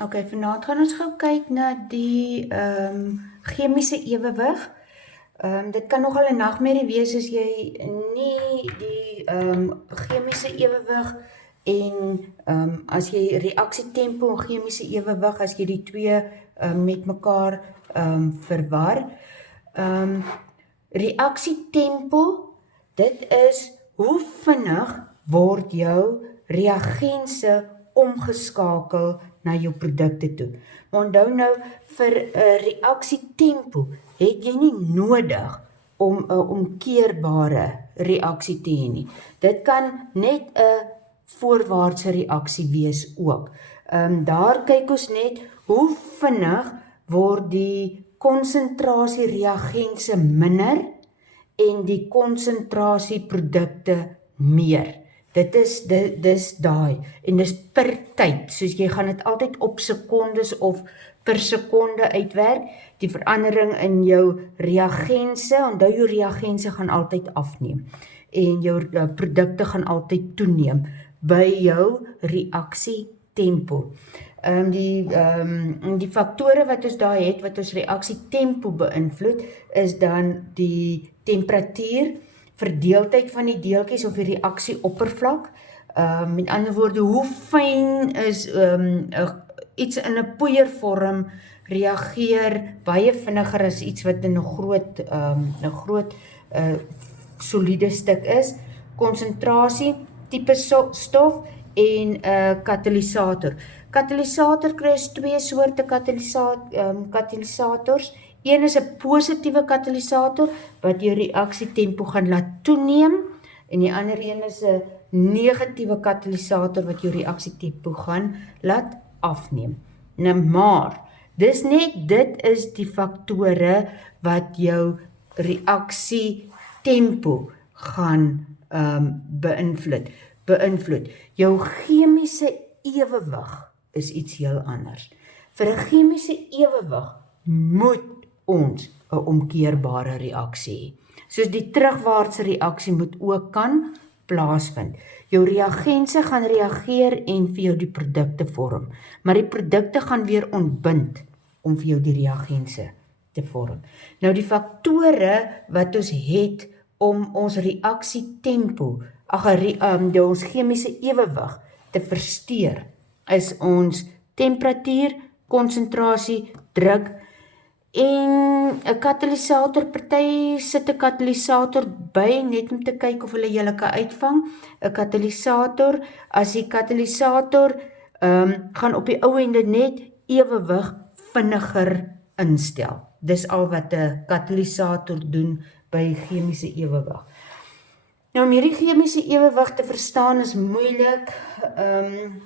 Okay, vanaand gaan ons gou kyk na die chemiese ewewig. Dit kan nogal 'n nagmerrie wees as jy nie die chemiese ewewig en as jy reaksietempo en chemiese ewewig, as jy die twee met mekaar verwar. Reaksietempo, dit is hoe vinnig word jou reagense omgeskakel na jou produkte toe. Maar onthou nou, vir 'n reaksietempo het jy nie nodig om 'n omkeerbare reaksie te hê nie. Dit kan net 'n voorwaartse reaksie wees ook. Daar kyk ons net hoe vinnig word die konsentrasie reagense minder en die konsentrasie produkte meer. Dis daai, en dis per tyd, soos jy gaan dit altyd op sekondes of per sekonde uitwerk, die verandering in jou reagense, onthou jou reagense gaan altyd afneem, en jou produkte gaan altyd toeneem, by jou reaksietempo. Die faktore wat ons daar het, wat ons reaksietempo beïnvloed, is dan die temperatuur, verdeeldheid van die deeltjies of die reaksieoppervlak. Met ander woorde, hoe fyn is iets in 'n poeiervorm reageer baie vinniger as iets wat in 'n groot soliede stuk is. Konsentrasie, tipe stof en katalisator. Katalisator kry ons twee soorte katalisators. Een is 'n positiewe katalisator wat jou reaksietempo gaan laat toeneem, en die ander een is 'n negatiewe katalisator wat jou reaksietempo gaan laat afneem. Nou maar, dit is die faktore wat jou reaksietempo gaan beïnvloed. Jou chemiese ewewig is iets heel anders. Vir 'n chemiese ewewig moet ons 'n omkeerbare reaksie hê. Soos die terugwaartse reaksie moet ook kan plaasvind. Jou reagense gaan reageer en vir jou die produkte vorm, maar die produkte gaan weer ontbind om vir jou die reagense te vorm. Nou die faktore wat ons het om ons reaksietempo, ons chemiese ewewig te versteur, is ons temperatuur, konsentrasie, druk, en 'n katalisator, party sit 'n katalisator by, net om te kyk of hulle julle kan uitvang. 'n Katalisator, as die katalisator gaan op die ou ende net ewewig vinniger instel. Dis al wat 'n katalisator doen by chemiese ewewig. Nou om hierdie chemiese ewewig te verstaan is moeilik,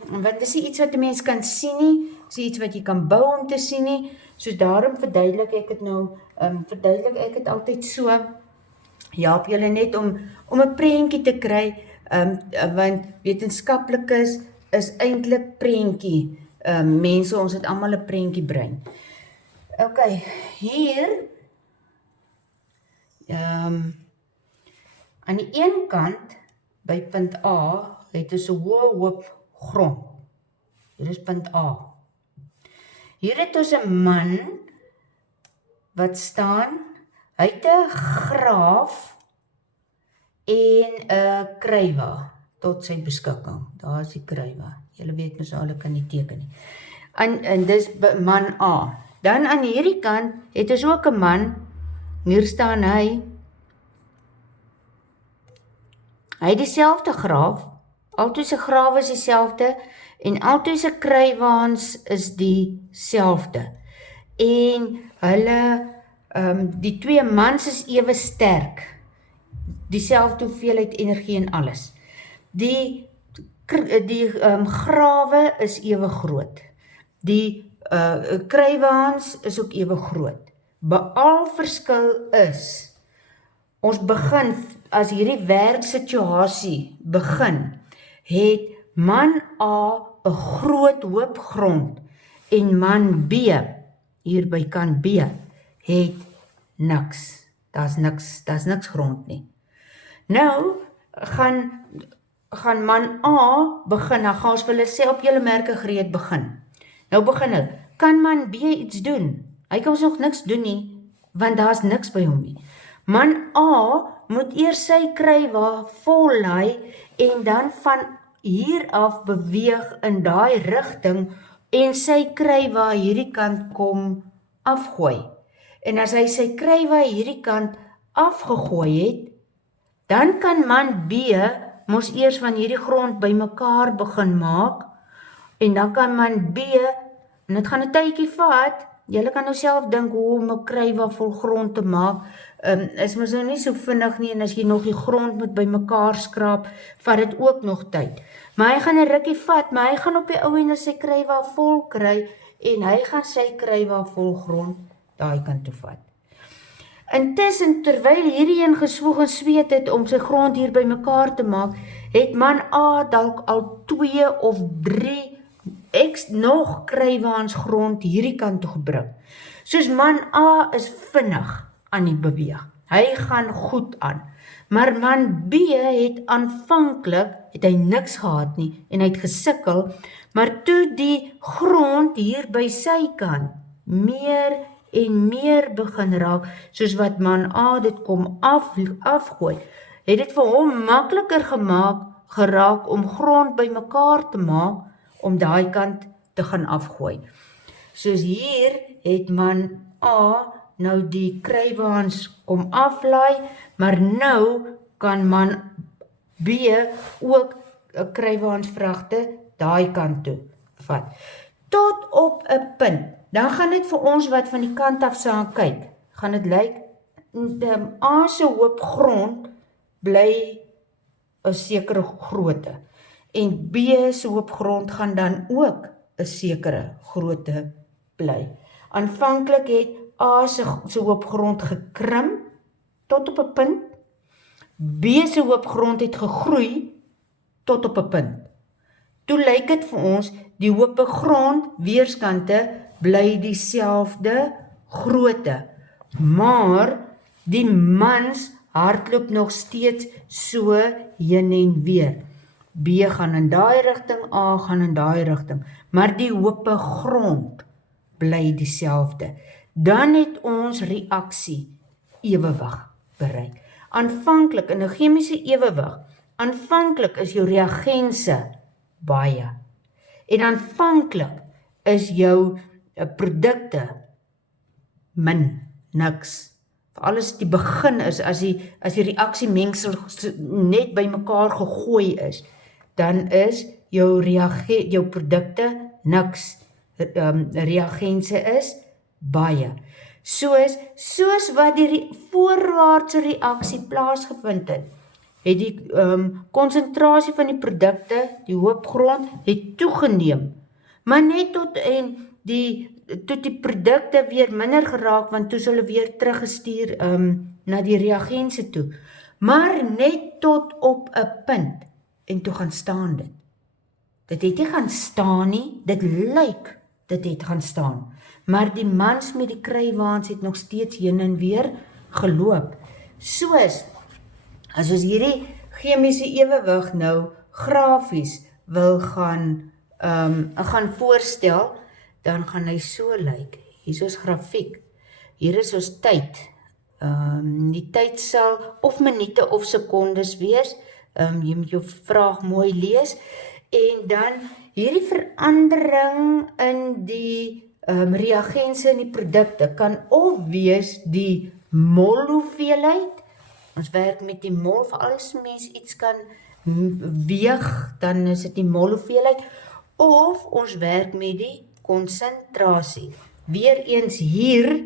want dis nie iets wat 'n mens kan sien nie, dis iets wat jy kan bou om te sien nie, so daarom verduidelik ek dit altyd so, help julle net om 'n prentjie te kry, want wetenskaplikes is eintlik prentjie, mense, ons het almal 'n prentjie brein. Okay, hier, aan die een kant, by punt A, het ons 'n hoë hoop grond. Hier is punt A. Hier het ons 'n man wat staan, hy het 'n graaf en 'n krywa tot sy beskikking. Daar is die krywa. Julle weet mos al, ek kan nie teken nie. En dis man A. Dan aan hierdie kant het ons ook 'n man, hier staan hy het dieselfde graaf, altyd sy grawe is dieselfde, en altyd sy krywaans is dieselfde. En hulle, die twee mans is ewe sterk, dieselfde hoeveelheid energie en alles. Die grawe is ewe groot. Die krywaans is ook ewe groot. Beal verskil is, ons begin, as hierdie werksituasie begin, het man A 'n groot hoop grond, en man B, hier by kant B, het niks. Daar's niks grond nie. Nou, gaan man A begin, dan gaan ons vir hulle sê op julle merke gereed begin. Nou begin hulle, kan man B iets doen? Hy kan ons nog niks doen nie, want daar's niks by hom nie. Man A moet eers sy krywa vol laai en dan van hier af beweeg in daai rigting en sy krywa hierdie kant kom afgooi. En as hy sy krywa hierdie kant afgegooi het, dan kan man B mos eers van hierdie grond bymekaar begin maak en dan kan man B, en dit gaan 'n tydjie vat, julle kan nou self dink hoe om 'n krywa vol grond te maak, is mos nou nie so vinnig nie, en as jy nog die grond moet bymekaar skraap, vat dit ook nog tyd. Maar hy gaan 'n rukkie vat, maar hy gaan op die ou en sy krywa vol kry, en hy gaan sy krywa vol grond daai kant toe vat. Intussen, terwyl hierdie een geswoeg en sweet het om sy grond hier bymekaar te maak, het man A dalk al 2 of 3 nog krywaans grond hierdie kant toe gebring. Soos man A is vinnig aan die beweeg. Hy gaan goed aan. Maar man B het aanvanklik, het hy niks gehad nie, en hy het gesukkel, maar toe die grond hier by sy kant meer en meer begin raak, soos wat man A dit kom afgooi, het dit vir hom makliker geraak om grond bymekaar te maak, om daai kant te gaan afgooi. Soos hier het man A nou die krywaans kom aflaai, maar nou kan man B ook 'n krywaансvragte daai kant toe vat. Tot op 'n punt, dan gaan dit vir ons wat van die kant af saam kyk, gaan dit lyk, A se hoop grond bly 'n sekere grootte, en B se hoop grond gaan dan ook 'n sekere grootte bly. Aanvanklik het A se hoop grond gekrimp tot op 'n punt, B se hoop grond het gegroei tot op 'n punt. Toe lyk dit vir ons, die hoop grond weerskante bly dieselfde grootte, maar die mans hardloop nog steeds so heen en weer. B gaan in daai rigting, A gaan in daai rigting, maar die hoope grond bly dieselfde. Dan het ons reaksie ewewig bereik. Aanvanklik, in 'n chemiese ewewig, aanvanklik is jou reagense baie. En aanvanklik is jou produkte min, niks. Veral as die begin is, as die reaksiemengsel net by mekaar gegooi is, dan is jou produkte niks. Reagense is baie. Soos wat die voorwaartse reaksie plaasgevind het die konsentrasie van die produkte, die hoopgrond, het toegeneem. Maar net tot die produkte weer minder geraak, want toe is hulle weer teruggestuur na die reagense toe. Maar net tot op 'n punt, en toe gaan staan dit. Dit het nie gaan staan nie, dit lyk, dit het gaan staan. Maar die mans met die krywaans het nog steeds heen en weer geloop. Soos, as ons hierdie chemiese ewewig nou grafies wil gaan voorstel, dan gaan hy so lyk. Hier is ons grafiek. Hier is ons tyd. Die tyd sal of minute of sekondes wees. Jy moet jou vraag mooi lees. En dan hierdie verandering in die reagense in die produkte kan of wees die mol hoeveelheid. Ons werk met die mol, vir alles mens iets kan weeg, dan is dit die mol hoeveelheid. Of ons werk met die konsentrasie. Weereens hier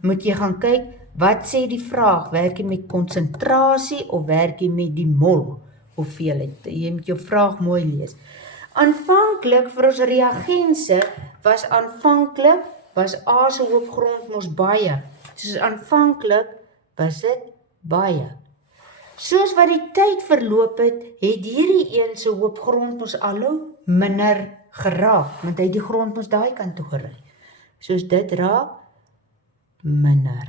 moet jy gaan kyk, wat sê die vraag? Werk jy met konsentrasie of werk jy met die mol hoeveelheid? Jy moet jou vraag mooi lees. Aanvanklik vir ons reagense was A se hoopgrond mos baie. Soos aanvanklik was dit baie. Soos wat die tyd verloop het hierdie een se hoopgrond mos al hoe minder geraak, want hy het die grond mos daai kant toe gery. Soos dit raak minder.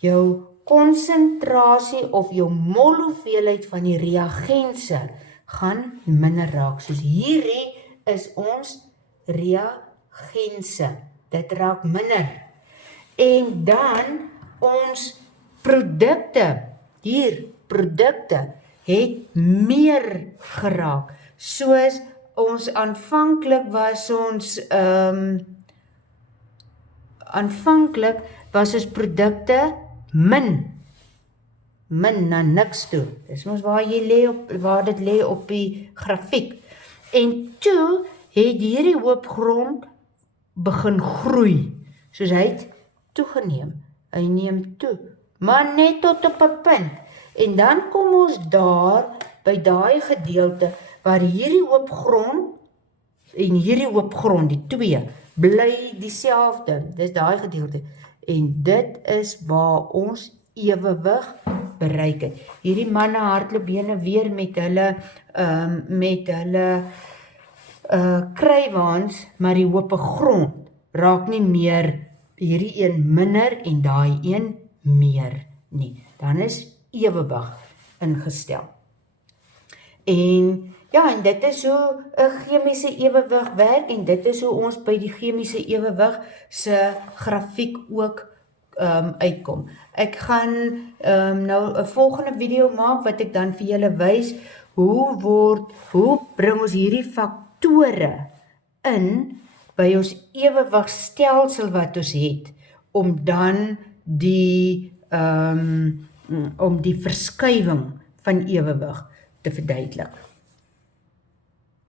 Jou konsentrasie of jou mol hoeveelheid van die reagense gaan minder raak. Soos hierdie is ons reagense. Dit raak minder. En dan ons produkte, hier, produkte, het meer geraak. Soos ons aanvanklik was ons, produkte min na niks toe. Dis mos waar dit lê op die grafiek. En toe het hierdie hoop grond begin groei. Soos hy het toegeneem. Hy neem toe. Maar net tot op 'n punt. En dan kom ons daar by daai gedeelte waar hierdie hoop grond en hierdie hoop grond, die twee, bly dieselfde. Dis daai gedeelte. En dit is waar ons ewewig bereik het. Hierdie manne hardloop heen en weer met hulle krywaans, maar die hoop grond raak nie meer hierdie een minder en daai een meer nie. Dan is ewewig ingestel. En ja, en dit is hoe 'n chemiese ewewig werk en dit is hoe ons by die chemiese ewewig se grafiek ook uitkom. Ek gaan nou 'n volgende video maak wat ek dan vir julle wys hoe bring ons hierdie faktore in by ons ewewigstelsel wat ons het om dan die verskuiwing van ewewig te verduidelik.